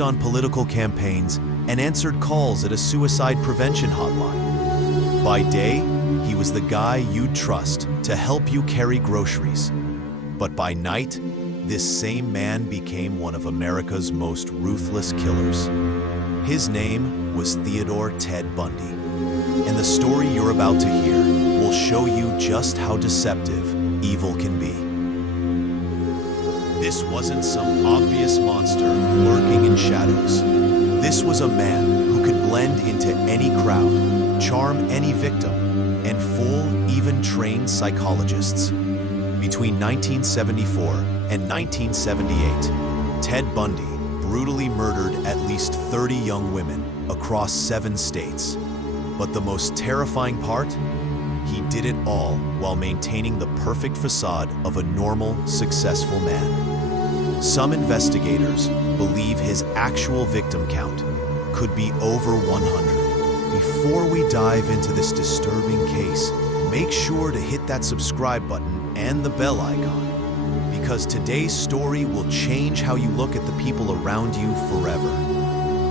on political campaigns and answered calls at a suicide prevention hotline. By day, he was the guy you'd trust to help you carry groceries. But by night, this same man became one of America's most ruthless killers. His name was Theodore Ted Bundy. And the story you're about to hear will show you just how deceptive evil can be. This wasn't some obvious monster lurking in shadows. This was a man who could blend into any crowd, charm any victim, and fool even trained psychologists. Between 1974 and 1978, Ted Bundy brutally murdered at least 30 young women across 7 states. But the most terrifying part? He did it all while maintaining the perfect facade of a normal, successful man. Some investigators believe his actual victim count could be over 100. Before we dive into this disturbing case, make sure to hit that subscribe button and the bell icon, because today's story will change how you look at the people around you forever.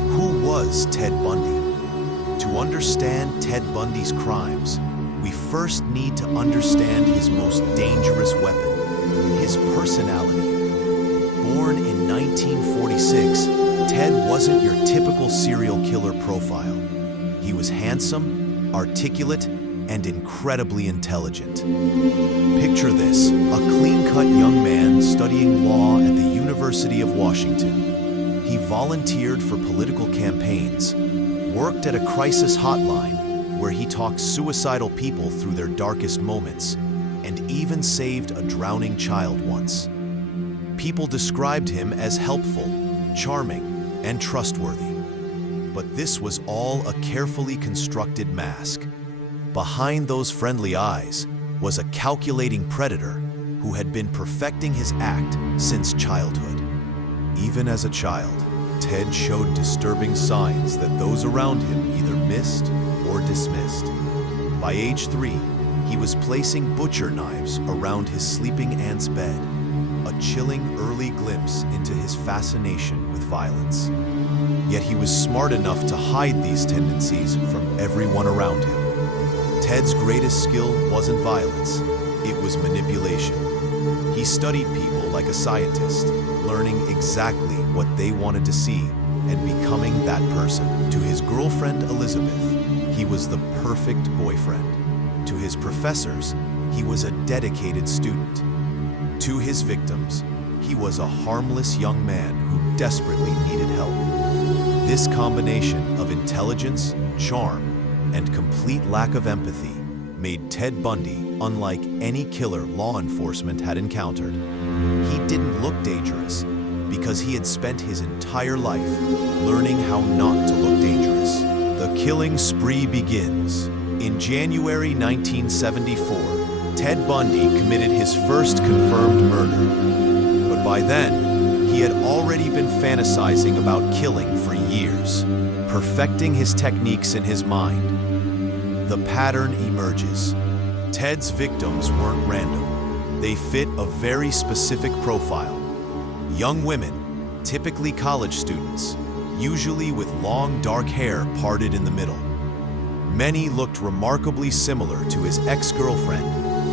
Who was Ted Bundy? To understand Ted Bundy's crimes, we first need to understand his most dangerous weapon, his personality. Born in 1946, Ted wasn't your typical serial killer profile. He was handsome, articulate, and incredibly intelligent. Picture this, a clean-cut young man studying law at the University of Washington. He volunteered for political campaigns, worked at a crisis hotline where he talked suicidal people through their darkest moments, and even saved a drowning child once. People described him as helpful, charming, and trustworthy. But this was all a carefully constructed mask. Behind those friendly eyes was a calculating predator who had been perfecting his act since childhood. Even as a child, Ted showed disturbing signs that those around him either missed or dismissed. By age 3, he was placing butcher knives around his sleeping aunt's bed, a chilling early glimpse into his fascination with violence. Yet he was smart enough to hide these tendencies from everyone around him. Ted's greatest skill wasn't violence, it was manipulation. He studied people like a scientist, learning exactly what they wanted to see and becoming that person. To his girlfriend Elizabeth, he was the perfect boyfriend. To his professors, he was a dedicated student. To his victims, he was a harmless young man who desperately needed help. This combination of intelligence, charm, and complete lack of empathy made Ted Bundy unlike any killer law enforcement had encountered. He didn't look dangerous because he had spent his entire life learning how not to look dangerous. The killing spree begins. In January 1974, Ted Bundy committed his first confirmed murder. But by then, he had already been fantasizing about killing for years, perfecting his techniques in his mind. The pattern emerges. Ted's victims weren't random. They fit a very specific profile. Young women, typically college students, usually with long dark hair parted in the middle. Many looked remarkably similar to his ex-girlfriend,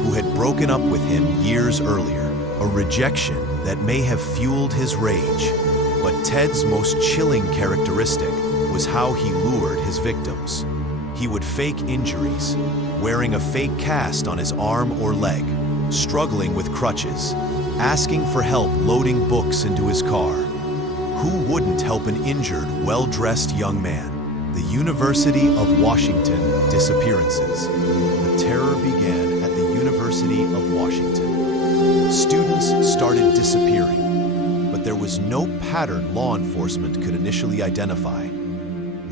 who had broken up with him years earlier, a rejection that may have fueled his rage. But Ted's most chilling characteristic was how he lured his victims. He would fake injuries, wearing a fake cast on his arm or leg, struggling with crutches, asking for help loading books into his car. Who wouldn't help an injured, well-dressed young man? The University of Washington disappearances. The terror began at the University of Washington. Students started disappearing, but there was no pattern law enforcement could initially identify.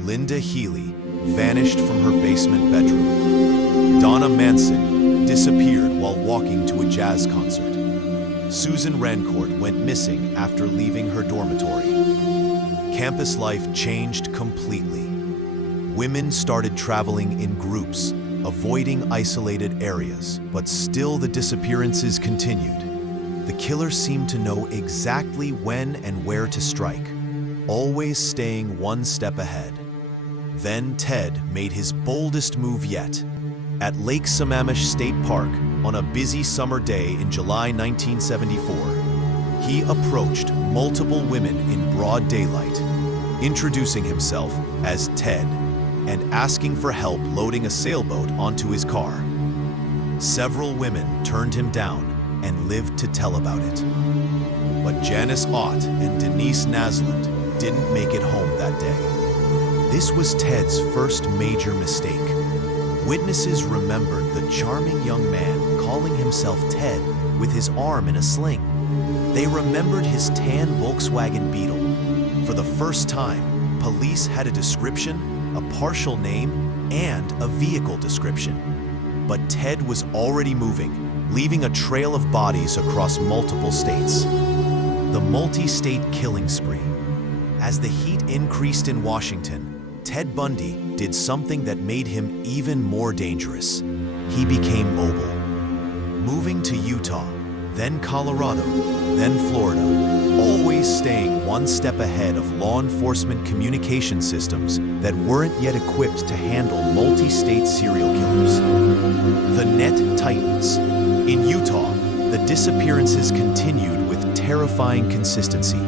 Linda Healy vanished from her basement bedroom. Donna Manson disappeared while walking to a jazz concert. Susan Rancourt went missing after leaving her dormitory. Campus life changed completely. Women started traveling in groups, avoiding isolated areas, but still the disappearances continued. The killer seemed to know exactly when and where to strike. always staying one step ahead. Then Ted made his boldest move yet. At Lake Sammamish State Park, on a busy summer day in July 1974, he approached multiple women in broad daylight, introducing himself as Ted and asking for help loading a sailboat onto his car. Several women turned him down and lived to tell about it. But Janice Ott and Denise Naslund didn't make it home that day. This was Ted's first major mistake. Witnesses remembered the charming young man calling himself Ted with his arm in a sling. They remembered his tan Volkswagen Beetle. For the first time, police had a description, a partial name, and a vehicle description. But Ted was already moving, leaving a trail of bodies across multiple states. The multi-state killing spree. As the heat increased in Washington, Ted Bundy did something that made him even more dangerous. He became mobile. Moving to Utah, then Colorado, then Florida, always staying one step ahead of law enforcement communication systems that weren't yet equipped to handle multi-state serial killers. The net tightens. In Utah, the disappearances continued with terrifying consistency.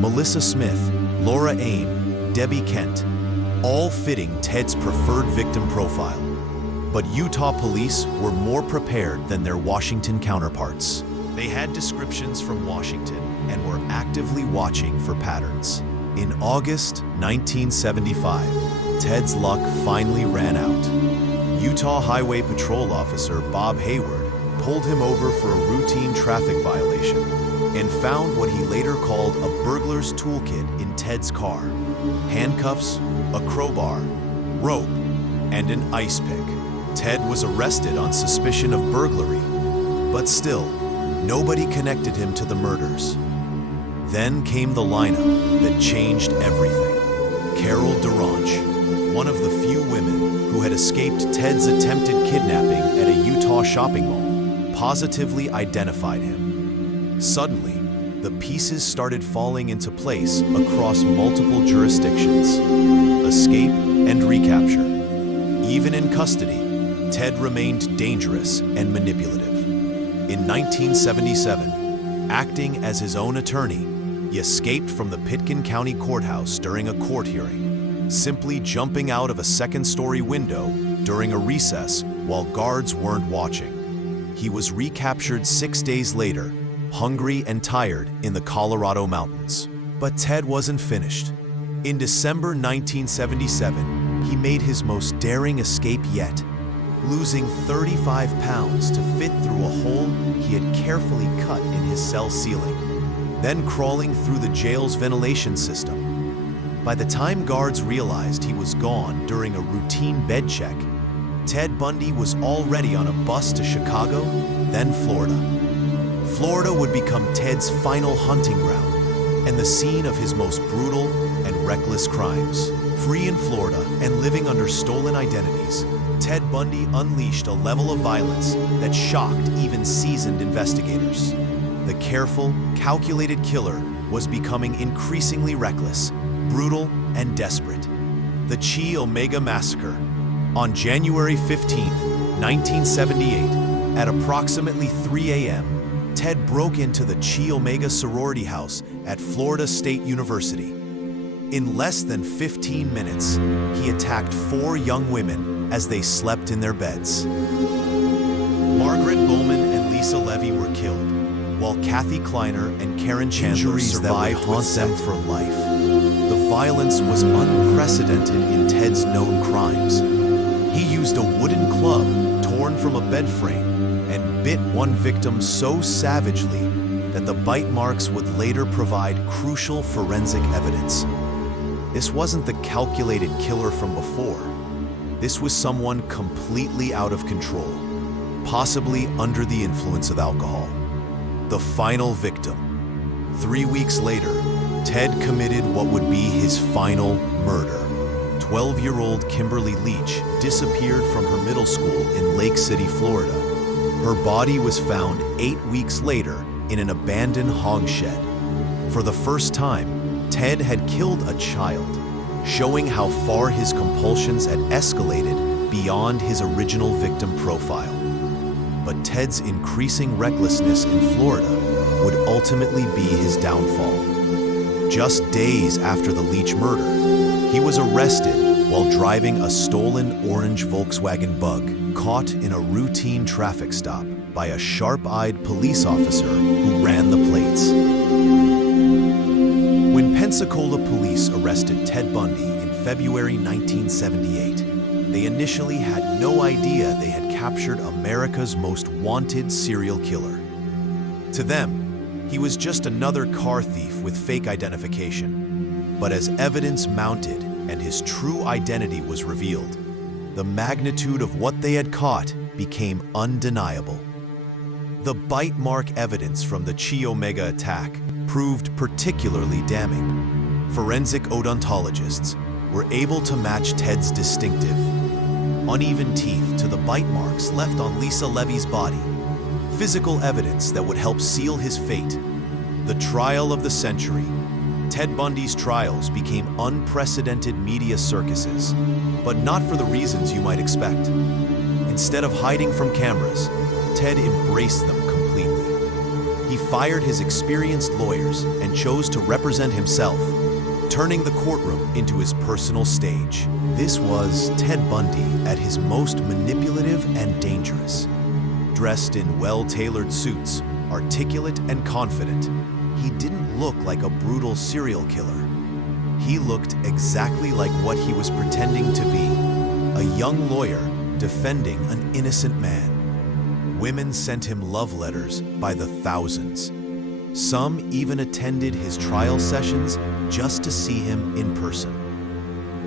Melissa Smith, Laura Aim, Debbie Kent, all fitting Ted's preferred victim profile. But Utah police were more prepared than their Washington counterparts. They had descriptions from Washington and were actively watching for patterns. In August 1975, Ted's luck finally ran out. Utah Highway Patrol Officer Bob Hayward pulled him over for a routine traffic violation and found what he later called a burglar's toolkit in Ted's car: handcuffs, a crowbar, rope, and an ice pick. Ted was arrested on suspicion of burglary, but still, nobody connected him to the murders. Then came the lineup that changed everything. Carol Duranch, one of the few women who had escaped Ted's attempted kidnapping at a Utah shopping mall, positively identified him. Suddenly, the pieces started falling into place across multiple jurisdictions: escape and recapture. Even in custody, Ted remained dangerous and manipulative. In 1977, acting as his own attorney, he escaped from the Pitkin County Courthouse during a court hearing, simply jumping out of a second-story window during a recess while guards weren't watching. He was recaptured 6 days later, hungry and tired, in the Colorado mountains. But Ted wasn't finished. In December 1977, he made his most daring escape yet, losing 35 pounds to fit through a hole he had carefully cut in his cell ceiling, then crawling through the jail's ventilation system. By the time guards realized he was gone during a routine bed check, Ted Bundy was already on a bus to Chicago, then Florida. Florida would become Ted's final hunting ground and the scene of his most brutal and reckless crimes. Free in Florida and living under stolen identities, Ted Bundy unleashed a level of violence that shocked even seasoned investigators. The careful, calculated killer was becoming increasingly reckless, brutal, and desperate. The Chi Omega Massacre. On January 15, 1978, at approximately 3 a.m., Ted broke into the Chi Omega sorority house at Florida State University. In less than 15 minutes, he attacked 4 young women as they slept in their beds. Margaret Bowman and Lisa Levy were killed, while Kathy Kleiner and Karen Chandler survived haunt them for life. The violence was unprecedented in Ted's known crimes. He used a wooden club torn from a bed frame and bit one victim so savagely that the bite marks would later provide crucial forensic evidence. This wasn't the calculated killer from before. This was someone completely out of control, possibly under the influence of alcohol. The final victim. 3 weeks later, Ted committed what would be his final murder. 12-year-old Kimberly Leach disappeared from her middle school in Lake City, Florida. Her body was found 8 weeks later in an abandoned hog shed. For the first time, Ted had killed a child, showing how far his compulsions had escalated beyond his original victim profile. But Ted's increasing recklessness in Florida would ultimately be his downfall. Just days after the Leach murder, he was arrested while driving a stolen orange Volkswagen Bug, caught in a routine traffic stop by a sharp-eyed police officer who ran the plates. When Pensacola police arrested Ted Bundy in February 1978, they initially had no idea they had captured America's most wanted serial killer. To them, he was just another car thief with fake identification. But as evidence mounted and his true identity was revealed, the magnitude of what they had caught became undeniable. The bite mark evidence from the Chi Omega attack proved particularly damning. Forensic odontologists were able to match Ted's distinctive, uneven teeth to the bite marks left on Lisa Levy's body, physical evidence that would help seal his fate. The trial of the century. Ted Bundy's trials became unprecedented media circuses, but not for the reasons you might expect. Instead of hiding from cameras, Ted embraced them completely. He fired his experienced lawyers and chose to represent himself, turning the courtroom into his personal stage. This was Ted Bundy at his most manipulative and dangerous. Dressed in well-tailored suits, articulate and confident, he didn't look like a brutal serial killer. He looked exactly like what he was pretending to be, a young lawyer defending an innocent man. Women sent him love letters by the thousands. Some even attended his trial sessions just to see him in person.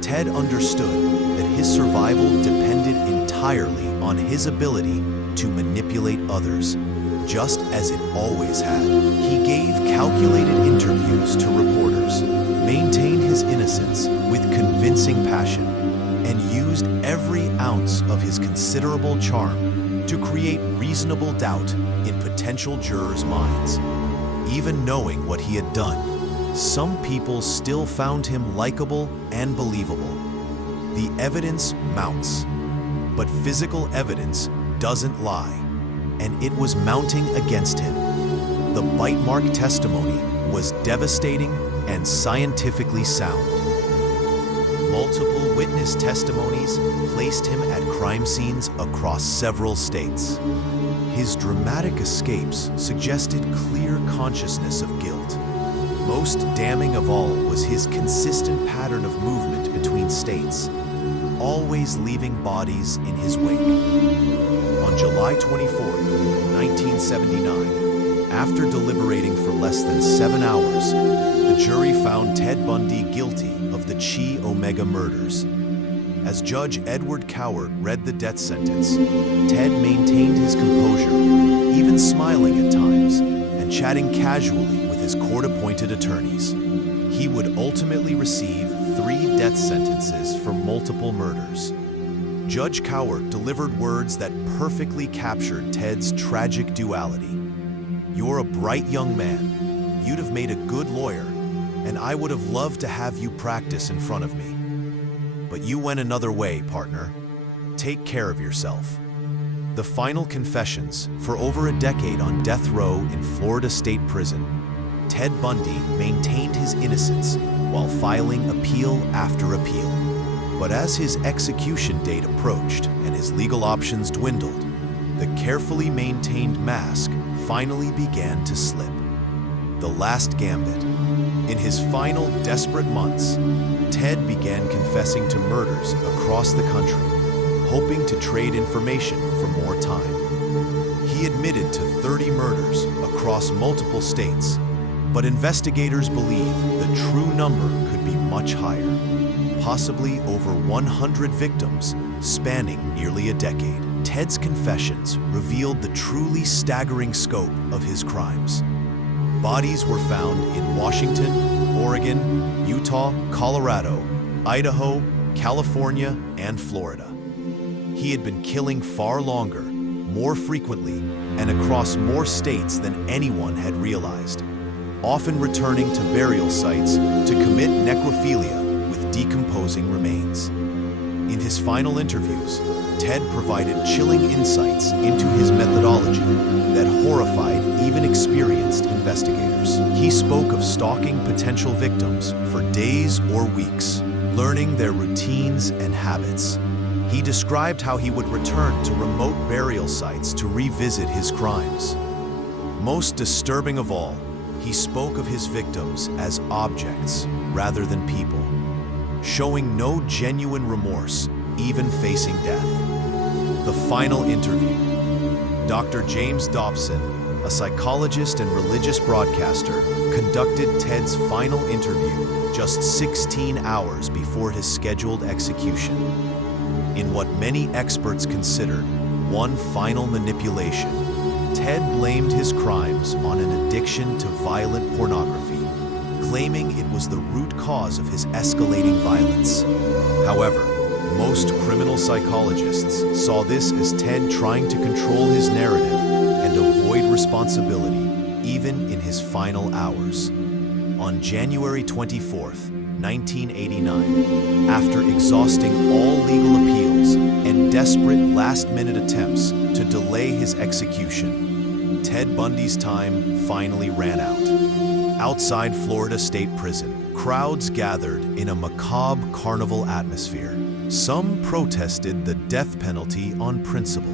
Ted understood that his survival depended entirely on his ability to manipulate others, just as it always had. He gave calculated interviews to reporters, maintained his innocence with convincing passion, and used every ounce of his considerable charm to create reasonable doubt in potential jurors' minds. Even knowing what he had done, some people still found him likable and believable. The evidence mounts, but physical evidence doesn't lie, and it was mounting against him. The bite mark testimony was devastating and scientifically sound. Multiple witness testimonies placed him at crime scenes across several states. His dramatic escapes suggested clear consciousness of guilt. Most damning of all was his consistent pattern of movement between states, always leaving bodies in his wake. On July 24, 1979, after deliberating for less than 7 hours, the jury found Ted Bundy guilty of the Chi Omega murders. As Judge Edward Coward read the death sentence, Ted maintained his composure, even smiling at times and chatting casually with his court-appointed attorneys. He would ultimately receive 3 death sentences for multiple murders. Judge Coward delivered words that perfectly captured Ted's tragic duality. "You're a bright young man. You'd have made a good lawyer, and I would have loved to have you practice in front of me. But you went another way, partner. Take care of yourself." The final confessions. For over a decade on death row in Florida State Prison, Ted Bundy maintained his innocence while filing appeal after appeal. But as his execution date approached and his legal options dwindled, the carefully maintained mask finally began to slip. The last gambit. In his final desperate months, Ted began confessing to murders across the country, hoping to trade information for more time. He admitted to 30 murders across multiple states, but investigators believe the true number could be much higher, possibly over 100 victims spanning nearly a decade. Ted's confessions revealed the truly staggering scope of his crimes. Bodies were found in Washington, Oregon, Utah, Colorado, Idaho, California, and Florida. He had been killing far longer, more frequently, and across more states than anyone had realized. often returning to burial sites to commit necrophilia with decomposing remains. In his final interviews, Ted provided chilling insights into his methodology that horrified even experienced investigators. He spoke of stalking potential victims for days or weeks, learning their routines and habits. He described how he would return to remote burial sites to revisit his crimes. Most disturbing of all, he spoke of his victims as objects rather than people, showing no genuine remorse, even facing death. The final interview. Dr. James Dobson, a psychologist and religious broadcaster, conducted Ted's final interview just 16 hours before his scheduled execution. In what many experts considered one final manipulation, Ted blamed his crimes on an addiction to violent pornography, claiming it was the root cause of his escalating violence. However, most criminal psychologists saw this as Ted trying to control his narrative and avoid responsibility, even in his final hours. On January 24th, 1989, after exhausting all legal appeals and desperate last-minute attempts to delay his execution, Ted Bundy's time finally ran out. Outside Florida State Prison, crowds gathered in a macabre carnival atmosphere. Some protested the death penalty on principle,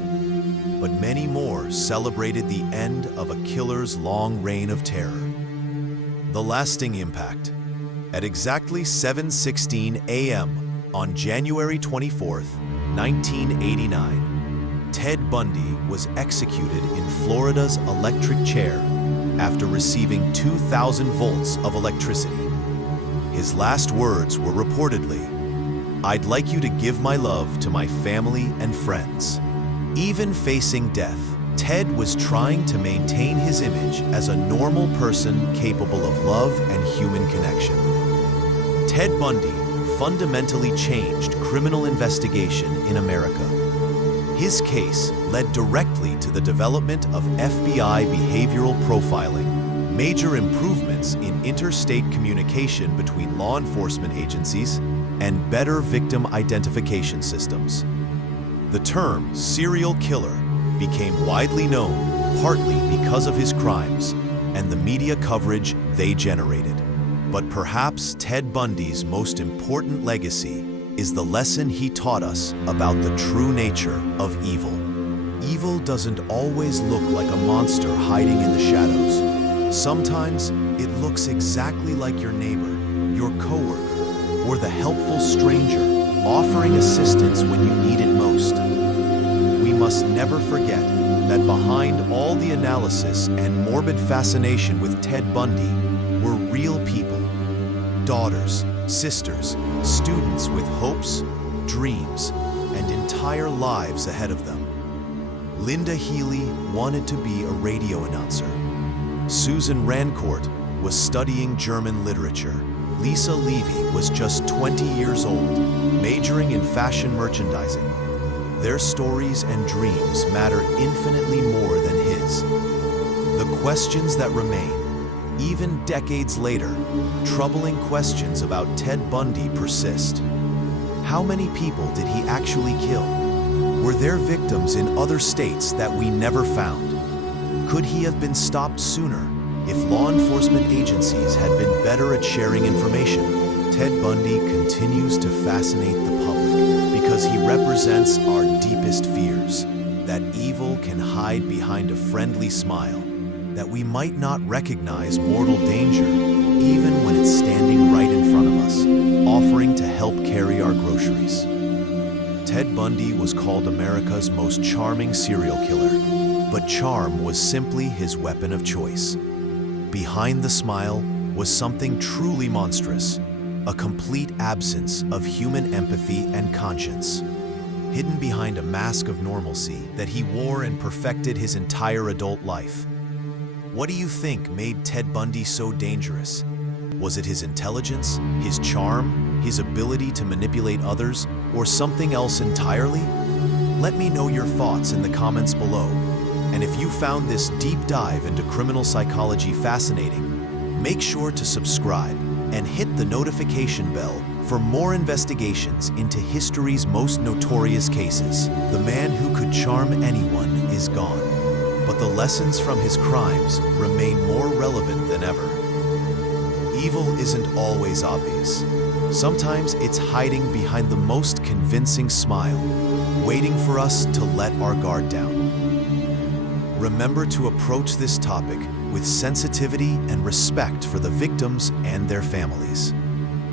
but many more celebrated the end of a killer's long reign of terror. The lasting impact. At exactly 7:16 a.m. on January 24th, 1989, Ted Bundy was executed in Florida's electric chair after receiving 2,000 volts of electricity. His last words were reportedly, "I'd like you to give my love to my family and friends." Even facing death, Ted was trying to maintain his image as a normal person capable of love and human connection. Ted Bundy fundamentally changed criminal investigation in America. His case led directly to the development of FBI behavioral profiling, major improvements in interstate communication between law enforcement agencies, and better victim identification systems. The term serial killer became widely known partly because of his crimes and the media coverage they generated. But perhaps Ted Bundy's most important legacy is the lesson he taught us about the true nature of evil. Evil doesn't always look like a monster hiding in the shadows. Sometimes it looks exactly like your neighbor, your coworker, or the helpful stranger offering assistance when you need it most. We must never forget that behind all the analysis and morbid fascination with Ted Bundy were real people, daughters, sisters, students with hopes, dreams, and entire lives ahead of them. Linda Healy wanted to be a radio announcer. Susan Rancourt was studying German literature. Lisa Levy was just 20 years old, majoring in fashion merchandising. Their stories and dreams matter infinitely more than his. The questions that remain, even decades later, troubling questions about Ted Bundy persist. How many people did he actually kill? Were there victims in other states that we never found? Could he have been stopped sooner if law enforcement agencies had been better at sharing information? Ted Bundy continues to fascinate the public because he represents our deepest fears, that evil can hide behind a friendly smile, that we might not recognize mortal danger even when it's standing right in front of us, offering to help carry our groceries. Ted Bundy was called America's most charming serial killer, but charm was simply his weapon of choice. Behind the smile was something truly monstrous, a complete absence of human empathy and conscience, hidden behind a mask of normalcy that he wore and perfected his entire adult life. What do you think made Ted Bundy so dangerous? Was it his intelligence, his charm, his ability to manipulate others, or something else entirely? Let me know your thoughts in the comments below. And if you found this deep dive into criminal psychology fascinating, Make sure to subscribe and hit the notification bell for more investigations into history's most notorious cases. The man who could charm anyone is gone, but the lessons from his crimes remain more relevant than ever. Evil isn't always obvious. Sometimes it's hiding behind the most convincing smile, waiting for us to let our guard down. Remember to approach this topic with sensitivity and respect for the victims and their families.